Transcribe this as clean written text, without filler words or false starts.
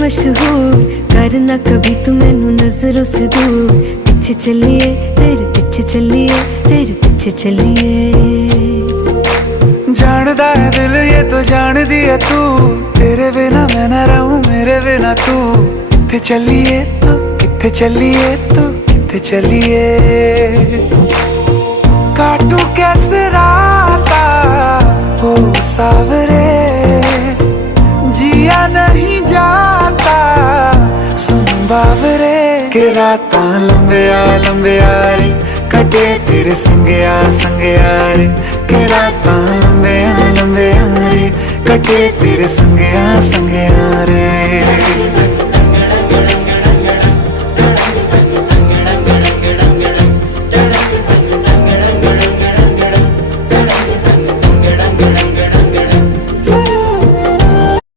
मशहूर, करना कभी तू मैनू नजरों से दूर। पीछे चलिए तेरे पीछे चलिए, तेरे पीछे चलिए। जानदा है दिल ये तो जान दिया तू, तेरे बिना मैं ना रहूं मेरे बिना तू। किथे चलिए तू, किथे चलिए तू, किथे चलिए। काटू कैसे राता हो सावरे, जिया नहीं जाता सुन बावरे। के रातां लंबिया लंबिया रे, कटे तेरे संगया संगया रे। के रातां लंबिया लंबिया रे, कटे तेरे संगया संगया रे।